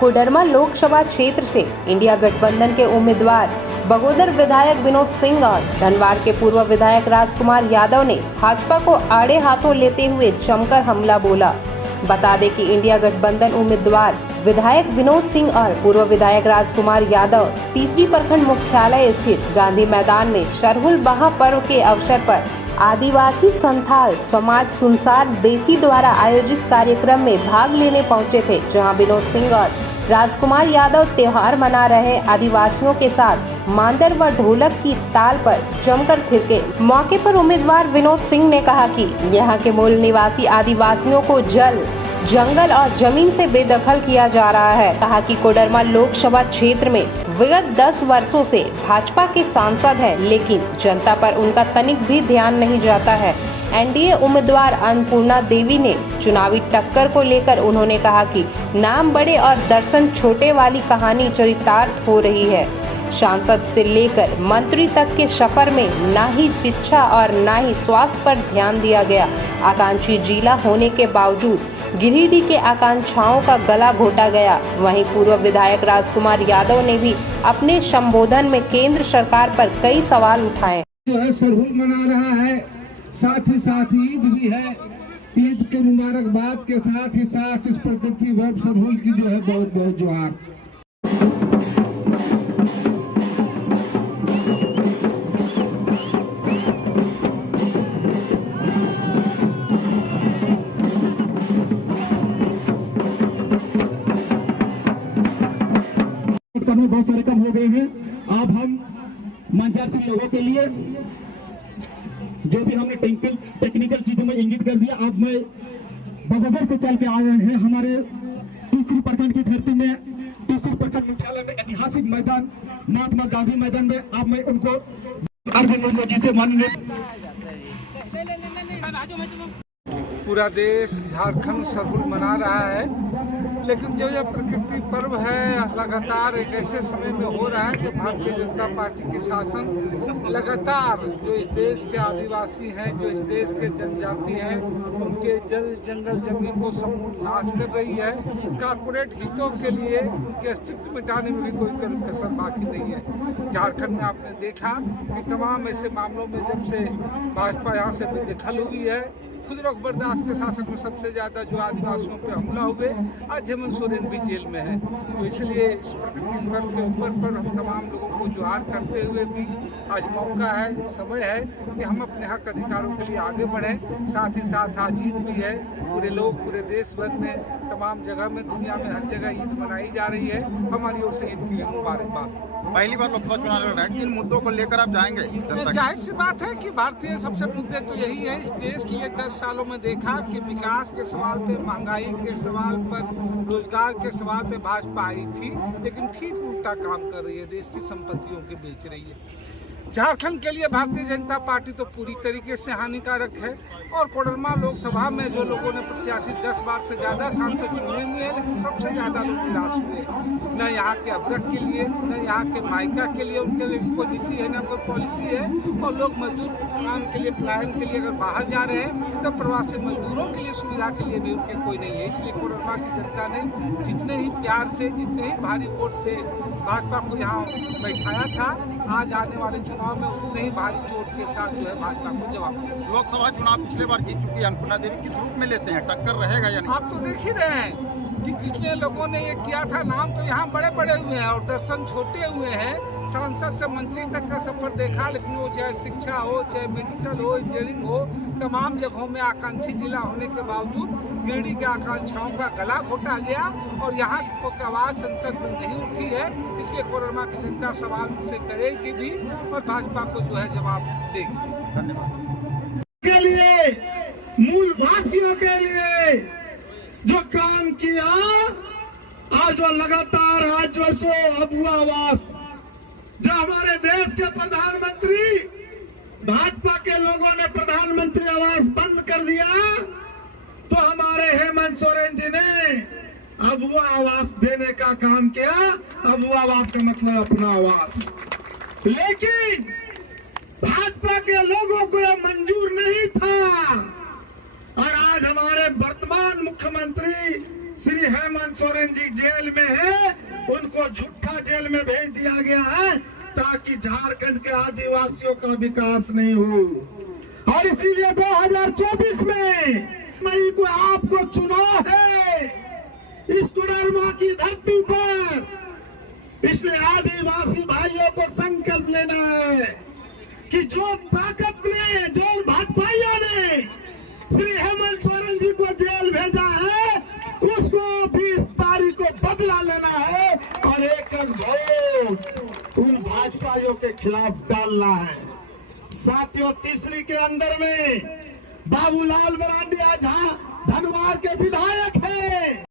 कोडरमा लोकसभा क्षेत्र से इंडिया गठबंधन के उम्मीदवार बगोदर विधायक विनोद सिंह और धनवार के पूर्व विधायक राजकुमार यादव ने भाजपा को आड़े हाथों लेते हुए जमकर हमला बोला। बता दें कि इंडिया गठबंधन उम्मीदवार विधायक विनोद सिंह और पूर्व विधायक राजकुमार यादव तीसरी प्रखंड मुख्यालय स्थित गांधी मैदान में सरहुल महापर्व के अवसर पर आदिवासी संथाल समाज सुनसार बेसी द्वारा आयोजित कार्यक्रम में भाग लेने पहुंचे थे, जहां विनोद सिंह और राजकुमार यादव त्योहार मना रहे आदिवासियों के साथ मांदर व ढोलक की ताल पर जमकर थिरके। मौके पर उम्मीदवार विनोद सिंह ने कहा कि यहां के मूल निवासी आदिवासियों को जल, जंगल और जमीन से बेदखल किया जा रहा है। कहा कि कोडरमा लोकसभा क्षेत्र में विगत 10 वर्षों से भाजपा के सांसद हैं, लेकिन जनता पर उनका तनिक भी ध्यान नहीं जाता है। एनडीए उम्मीदवार अन्नपूर्णा देवी ने चुनावी टक्कर को लेकर उन्होंने कहा कि नाम बड़े और दर्शन छोटे वाली कहानी चरितार्थ हो रही है। सांसद से लेकर मंत्री तक के सफर में न ही शिक्षा और न ही स्वास्थ्य पर ध्यान दिया गया। आकांक्षी जिला होने के बावजूद गिरिडीह के आकांक्षाओं का गला घोटा गया। वहीं पूर्व विधायक राजकुमार यादव ने भी अपने संबोधन में केंद्र सरकार पर कई सवाल उठाए। जो है सरहुल मना रहा है, साथ ही साथ ईद भी है। ईद के मुबारकबाद के साथ ही साथ इस प्रकृति वैभ सरहुल की जो है बहुत बहुत जोहार। बहुत सारे कम हो गए हैं। अब हम मंचार से लोगों के लिए जो भी हमने टेक्निकल चीजों में इंगित कर दिया, अब मैं बगोदर से चल के आए हैं हमारे तीसरी प्रखंड की धरती में, तीसरी प्रखंड मुख्यालय में, ऐतिहासिक मैदान महात्मा गांधी मैदान में। अब मैं उनको जी से माननीय पूरा देश झारखंड सरहुल मना रहा है, लेकिन जो यह प्रकृति पर्व है लगातार एक ऐसे समय में हो रहा है जब भारतीय जनता पार्टी के शासन लगातार जो इस देश के आदिवासी हैं, जो इस देश के जनजाति हैं, उनके जल, जंगल, जमीन को समूल नाश कर रही है। कॉर्पोरेट हितों के लिए उनके अस्तित्व मिटाने में भी कोई कसर बाकी नहीं है। झारखंड में आपने देखा कि तमाम ऐसे मामलों में जब से भाजपा यहाँ से बेदखल हुई है, खुद रघुबर के शासन में सबसे ज्यादा जो आदिवासियों पे हमला हुए, आज हेमंत सोरेन भी जेल में है। तो इसलिए इस प्रकृति पर्व के ऊपर पर हम तमाम लोगों को जोहार करते हुए भी आज मौका है, समय है कि हम अपने हक अधिकारों के लिए आगे बढ़ें। साथ ही साथ आज ईद भी है, पूरे लोग पूरे देश भर में तमाम जगह में, दुनिया में हर जगह ईद मनाई जा रही है। हमारी ओर से ईद की मुबारकबाद। पहली बार लोकसभा चुनाव लड़ रहे हैं, किन मुद्दों को लेकर आप जाएंगे? जाहिर सी बात है कि भारतीय सबसे मुद्दे तो यही है। इस देश के लिए 10 सालों में देखा कि विकास के सवाल पे, महंगाई के सवाल पर, रोजगार के सवाल पे भाजपा आई थी, लेकिन ठीक उल्टा काम कर रही है, देश की संपत्तियों के बेच रही है। झारखंड के लिए भारतीय जनता पार्टी तो पूरी तरीके से हानिकारक है। और कोडरमा लोकसभा में जो लोगों ने प्रत्याशी 10 बार से ज्यादा सांसद चुने हुए हैं, लेकिन सबसे ज्यादा लोग निराश हुए। न यहाँ के अबरक के लिए, न यहाँ के मायका के लिए उनके लिए कोई नीति है, न कोई पॉलिसी है। और लोग मजदूर काम के लिए, पलायन के लिए अगर बाहर जा रहे हैं तो प्रवासी मजदूरों के लिए सुविधा के लिए भी उनके कोई नहीं है। इसलिए कोडरमा की जनता ने जितने ही प्यार से, जितने ही भारी वोट से भाजपा को यहाँ बैठाया था, आज आने वाले चुनाव में उतने ही भारी चोट के साथ जो है भाजपा को जवाब देगा। लोकसभा चुनाव पिछले बार जीत चुकी है अन्नपूर्णा देवी, किस रूप में लेते हैं? टक्कर रहेगा या नहीं? आप तो देख ही रहे हैं कि जितने लोगों ने ये किया था, नाम तो यहाँ बड़े बड़े हुए हैं और दर्शन छोटे हुए हैं। सांसद से मंत्री तक का सफर देखा, लेकिन वो चाहे शिक्षा हो, चाहे मेडिकल हो, इंजीनियरिंग हो, तमाम जगहों में आकांक्षी जिला होने के बावजूद गिरिडीह के आकांक्षाओं का गला घोटा गया और यहाँ की आवाज संसद में नहीं उठी है। इसलिए कोडरमा की जनता सवाल मुझसे करेगी भी और भाजपा को जो है जवाब देगी। धन्यवाद। के लिए, मूल वासियों के लिए जो काम किया, आज जो लगातार आज जो सो अबुआ आवास, जो हमारे देश के प्रधानमंत्री, भाजपा के लोगों ने प्रधानमंत्री आवास बंद कर दिया, तो हमारे हेमंत सोरेन जी ने अबुआ आवास देने का काम किया। अबुआ आवास का मतलब अपना आवास, लेकिन भाजपा के लोगों को यह मंजूर नहीं था। और आज हमारे वर्तमान मुख्यमंत्री श्री हेमंत सोरेन जी जेल में है, उनको झूठा जेल में भेज दिया गया है ताकि झारखंड के आदिवासियों का विकास नहीं हो। और इसीलिए 2024 में मई को आपको चुना है इस कोडरमा की धरती पर। इसलिए आदिवासी भाइयों को संकल्प लेना है कि जो ताकत ने, जो भाजपाइयों ने श्री हेमंत सोरेन जी को जेल भेजा है, उसको 20 तारीख को बदला लेना है और एक वोट उन भाजपाइयों के खिलाफ डालना है। साथियों, तीसरी के अंदर में बाबूलाल मरांडी आज धनवार के विधायक हैं।